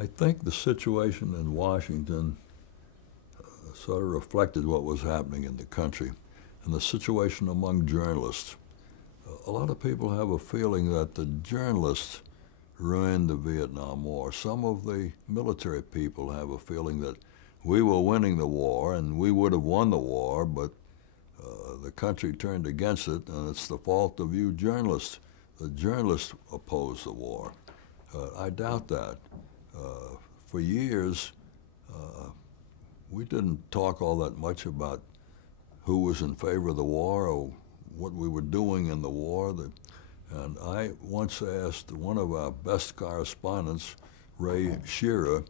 I think the situation in Washington sort of reflected what was happening in the country and the situation among journalists. A lot of people have a feeling that the journalists ruined the Vietnam War. Some of the military people have a feeling that we were winning the war and we would have won the war, but the country turned against it, and it's the fault of you journalists. The journalists opposed the war. I doubt that. For years, we didn't talk all that much about who was in favor of the war or what we were doing in the war. And I once asked one of our best correspondents, Ray Shearer,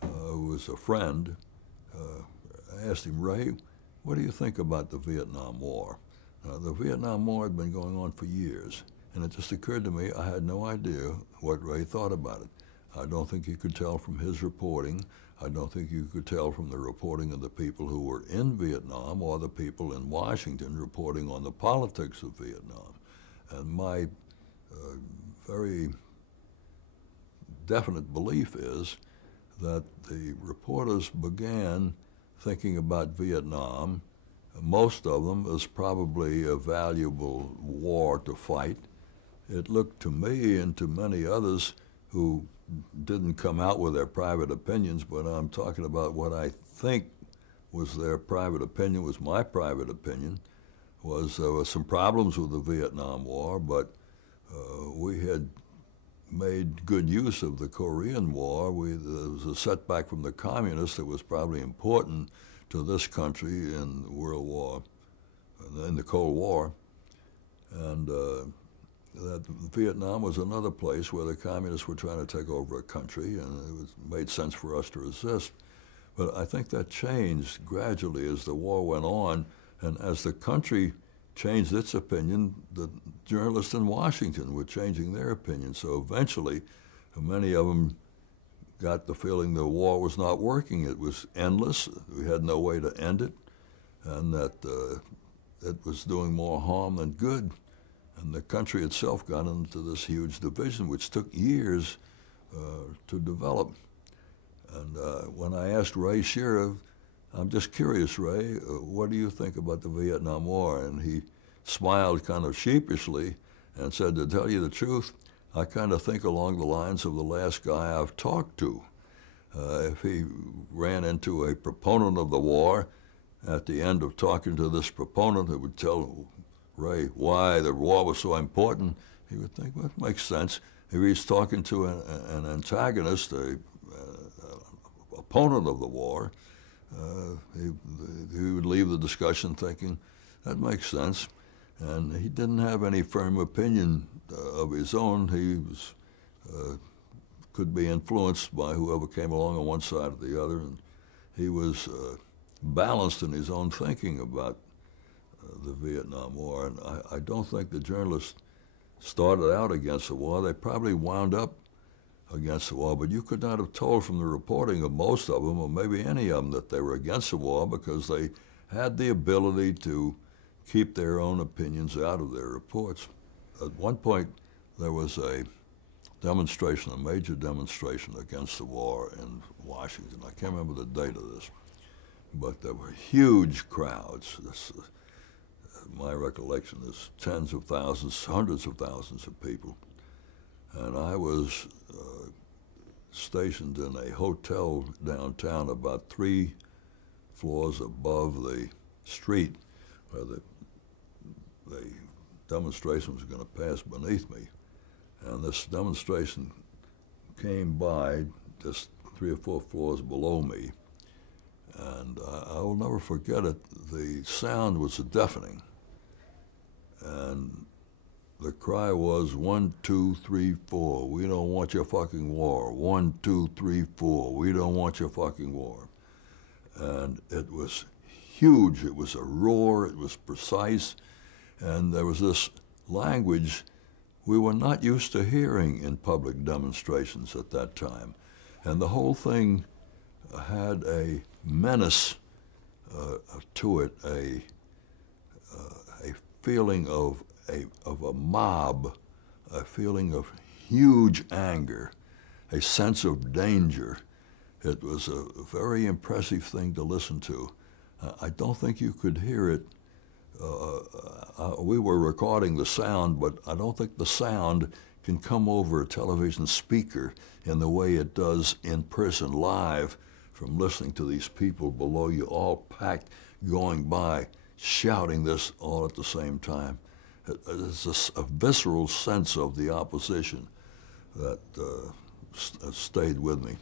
who was a friend, I asked him, Ray, what do you think about the Vietnam War? The Vietnam War had been going on for years, and it just occurred to me I had no idea what Ray thought about it. I don't think you could tell from his reporting. I don't think you could tell from the reporting of the people who were in Vietnam or the people in Washington reporting on the politics of Vietnam. And my very definite belief is that the reporters began thinking about Vietnam, most of them as probably a valuable war to fight. It looked to me and to many others who didn't come out with their private opinions, but I'm talking about what I think was their private opinion, was my private opinion, was there were some problems with the Vietnam War, but we had made good use of the Korean War. There was a setback from the communists that was probably important to this country in the Cold War. And that Vietnam was another place where the communists were trying to take over a country, and made sense for us to resist. But I think that changed gradually as the war went on, and as the country changed its opinion, the journalists in Washington were changing their opinion. So eventually, many of them got the feeling the war was not working. It was endless. We had no way to end it, and that it was doing more harm than good. And the country itself got into this huge division, which took years to develop. And when I asked Ray Shearer, I'm just curious, Ray, what do you think about the Vietnam War? And he smiled kind of sheepishly and said, to tell you the truth, I kind of think along the lines of the last guy I've talked to. If he ran into a proponent of the war, at the end of talking to this proponent who would tell Ray why the war was so important, he would think, well, it makes sense. If he's talking to an antagonist, a opponent of the war, he would leave the discussion thinking, that makes sense. And he didn't have any firm opinion of his own. He was, could be influenced by whoever came along on one side or the other, and he was balanced in his own thinking about the Vietnam War. And I don't think the journalists started out against the war. They probably wound up against the war, but you could not have told from the reporting of most of them, or maybe any of them, that they were against the war, because they had the ability to keep their own opinions out of their reports. At one point, there was a demonstration, a major demonstration against the war in Washington. I can't remember the date of this, but there were huge crowds. My recollection is tens of thousands, hundreds of thousands of people. And I was stationed in a hotel downtown about 3 floors above the street where the demonstration was going to pass beneath me. And this demonstration came by just 3 or 4 floors below me. And I will never forget it. The sound was deafening. And the cry was 1, 2, 3, 4. We don't want your fucking war. 1, 2, 3, 4. We don't want your fucking war. And it was huge. It was a roar. It was precise. And there was this language we were not used to hearing in public demonstrations at that time. And the whole thing had a menace to it, a feeling of a mob, a feeling of huge anger. a sense of danger. It was a very impressive thing to listen to. I don't think you could hear it. We were recording the sound, but I don't think the sound can come over a television speaker in the way it does in person live from listening to these people below you all packed going by, shouting this all at the same time. It's a visceral sense of the opposition that stayed with me.